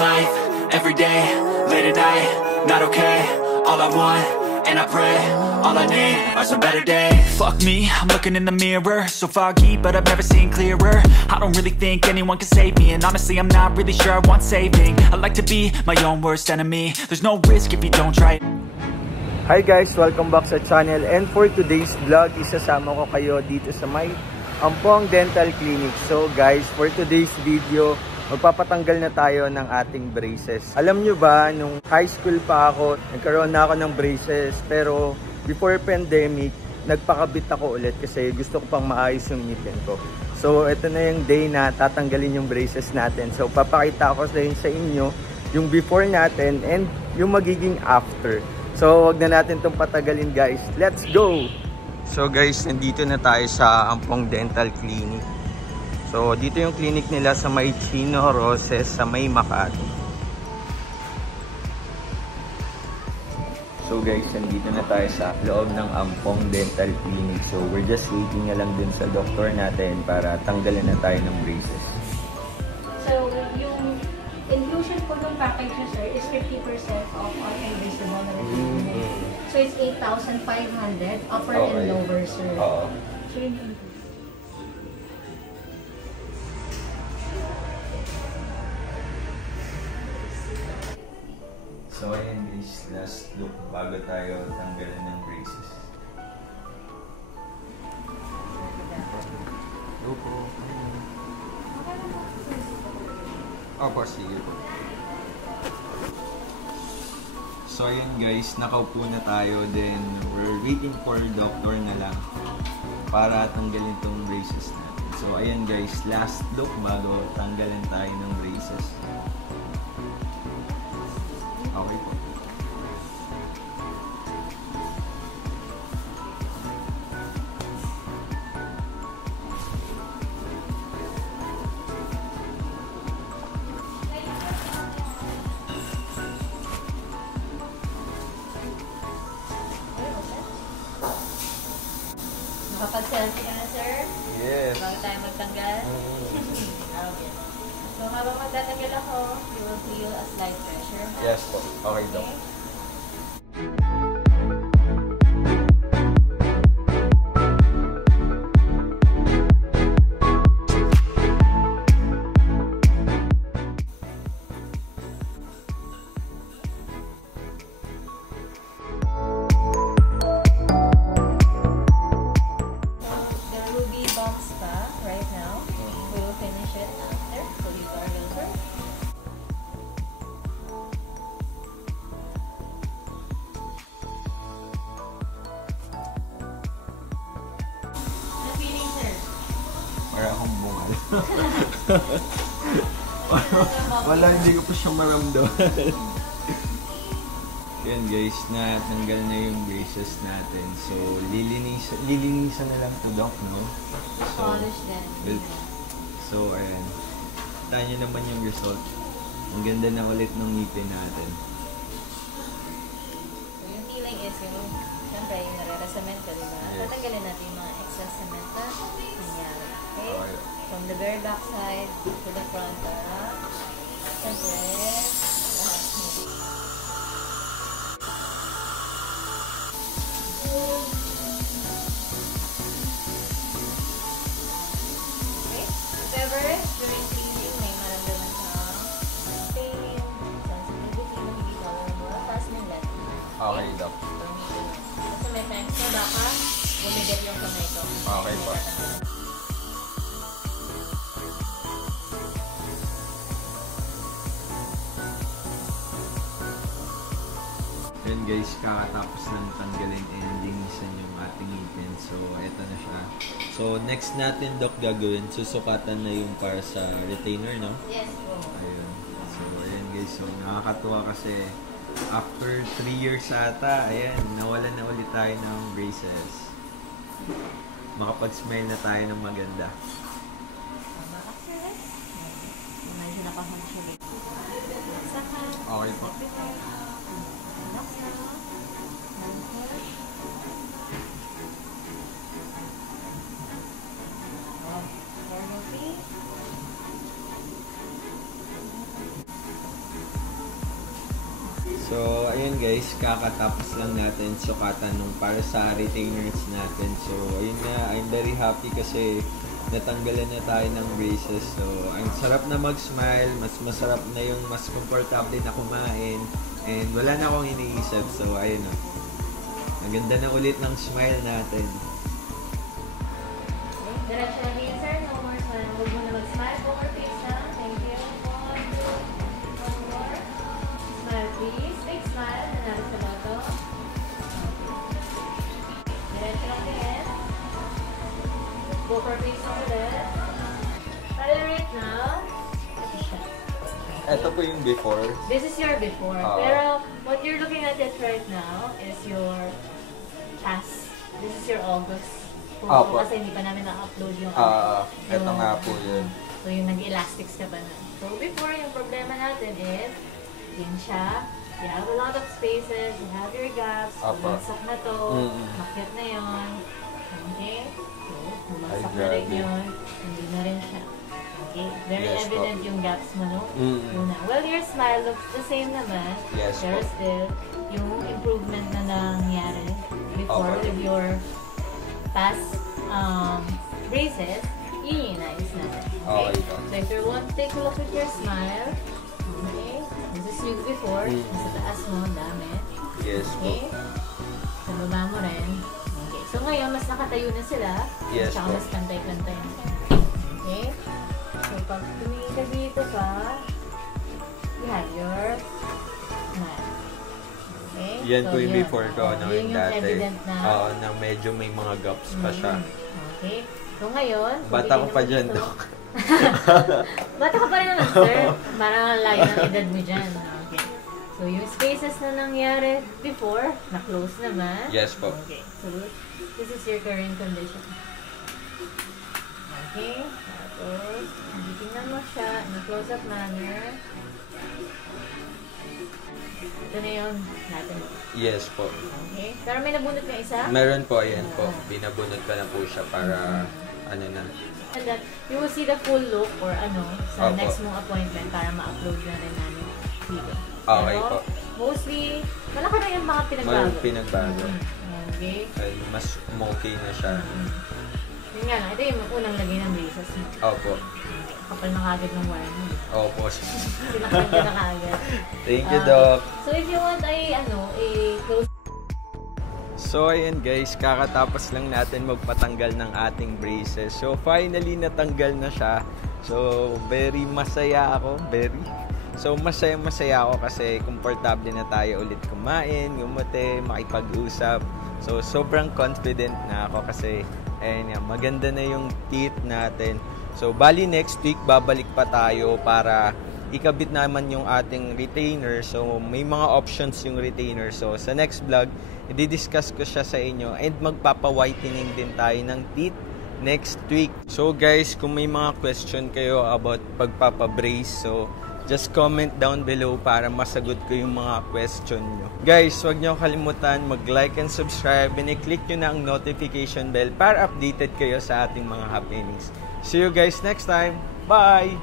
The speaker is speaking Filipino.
life, every day, late at night, not okay. All I want, and I pray, all I need are some better days. Fuck me, I'm looking in the mirror, so foggy, but I've never seen clearer. I don't really think anyone can save me, and honestly I'm not really sure I want saving. I like to be my own worst enemy. There's no risk if you don't try it. Hi guys, welcome back sa channel, and for today's vlog, isasama ko kayo dito sa may Ampong Dental Clinic. So guys, for today's video, magpapatanggal na tayo ng ating braces. Alam nyo ba, nung high school pa ako, nagkaroon na ako ng braces. Pero before pandemic, nagpakabit ako ulit kasi gusto ko pang maayos yung ngipin ko. So ito na yung day na tatanggalin yung braces natin. So papakita ko din sa inyo yung before natin and yung magiging after. So wag na natin itong patagalin guys. Let's go! So guys, nandito na tayo sa Ampong Dental Clinic. So, dito yung clinic nila sa may Chino Roses sa may Makati. So guys, nandito na tayo sa loob ng Ampong Dental Clinic. So, we're just waiting na lang din sa doktor natin para tanggalin na tayo ng braces. So, yung inclusion po ng package nyo, sir, is 50% off on invisible na retrieval. So, it's 8,500 upper and lower, sir. So, yun. So ayan guys, last look bago tayo tanggalan ng braces. Opo. Opo, sige po. So ayan guys, nakaupo na tayo, then we're waiting for doctor na lang para tanggalin tong braces natin. So ayan guys, last look bago tanggalan tayo ng braces. Okay po. Nakapag-selfie ka na, sir? Yes. Bago tayo magtanggal? Okay. So, habang magtatanggal ako, you will feel a slight pressure. Yes po. Okay, Doc. There will be bumps pa right now. We will finish it after. So, you gargle first. Ano feeling, sir? Para akong bungal. Wala, hindi ko pa siya maramdaman. Yan guys, natanggal na yung braces natin. So, lilinisan na lang to Doc, no? So, Polish then. So, ayan. Tahan nyo naman yung result. Ang ganda na ulit ng ngipin natin. So, yung feeling is yung, siyempre, yung nare-cement ka, diba? Yes. Tatanggalin natin yung mga excess cement na nangyari. Okay? Okay. From the very back side to the front, siyempre, lahat mo. Okay? If ever, during cleaning, may maramdaman kang pain, sensitivity, nagiging mo, pass mo let. Okay, Doc. Kasi may times na baka bumigay yung kamay ko. Okay po. Then guys, kakatapos ng tanggalin and linisan yung ating ngipin. So, eto na siya. So, next natin, Doc, gagawin, susukatan na yung para sa retainer, no? Yes po. Ayun. So, ayan guys. So, nakakatuwa kasi after 3 years ata, ayan, nawalan na ulit tayo ng braces. Makapag-smile na tayo ng maganda. Tama ka, sir. Medyo nakahonsya. Okay po. guys, kakatapos lang natin sukatan nung para sa retainers natin. So ayun na, I'm very happy kasi natanggalan na tayo ng braces. So ang sarap na mag-smile, mas masarap na yung mas comfortable na kumain. And wala na akong iniisip. So ayun na. Ang ganda na ulit ng smile natin. Diretso lang din, sir. No more smile. Huwag mo na mag-smile. Go more face na. Thank you. One more. Smile, please. Big smile. Nanalo sa loto. Diretso lang din. Go for face na ulit. Para right now. Ito po yung before. This is your before. Pero what you're looking at it right now is your past. This is your August. Kasi hindi pa namin na-upload yung ito nga po yun. So yung nag-elastics ka pa na. So before, yung problema natin is yun siya. You have a lot of spaces, you have your gaps, bumagsak na to, makit na yun. Okay? So, bumagsak na rin yun. Hindi na rin siya. Okay? Very evident yung gaps mo, no? Well, your smile looks the same naman. Yes, there's still yung improvement na nangyari before with your past braces, yun yung nais natin. Okay? So if you want to take a look at your smile, okay? This is you before. Nasa taas mo, dami. Yes po. Okay? Sa baba mo rin. Okay. So ngayon, mas nakatayo na sila. Yes Tsaka po. mas pantay-pantay na. Okay? So pag tumingin ka dito pa, you have your smile. Okay? Yan So, po yung yun. before ko, no, Yun yung dati. evident na. Na medyo may mga gaps pa siya. Okay. So ngayon, Bata ko pa dyan, dito. Dok. Bata ka pa rin naman, sir. Parang layo ng edad mo dyan. Okay. So yung spaces na nangyari before, na-close naman. Yes po. Okay. So this is your current condition. Okay. Tapos, tingnan mo siya in a close-up manner. Ito na yun natin. Yes po. Okay. Pero may nabunot na isa? Meron po, ayan po. Binabunot ko na po siya para ano na. And that you will see the full look or sa Opo. next mong appointment para ma-upload na rin namin dito. Okay Pero, po. mostly, malaki na yung mga pinagbago. Maraming pinagbago. Okay. Ay, mas okay na siya. Yun nga lang, ito yung unang lagay ng braces mo. Opo. Kapal na kagad ng wire mo. Opo. Sinaktan ka na kagad. Thank you, Doc. So if you want close. So ayan guys, kakatapos lang natin magpatanggal ng ating braces. So finally natanggal na siya. So very masaya ako, So masaya ako kasi komportable na tayo ulit kumain, gumuti, makipag-usap. So sobrang confident na ako kasi ayan yan, maganda na yung teeth natin. So bali next week babalik pa tayo para ikabit naman yung ating retainer. So may mga options yung retainer. So sa next vlog, i-discuss ko siya sa inyo and magpapa-whitening din tayo ng teeth next week. So guys, kung may mga question kayo about pagpapa-brace, so just comment down below para masagot ko yung mga question nyo. Guys, huwag nyo kalimutan mag-like and subscribe and i-click nyo na ang notification bell para updated kayo sa ating mga happenings. See you guys next time. Bye!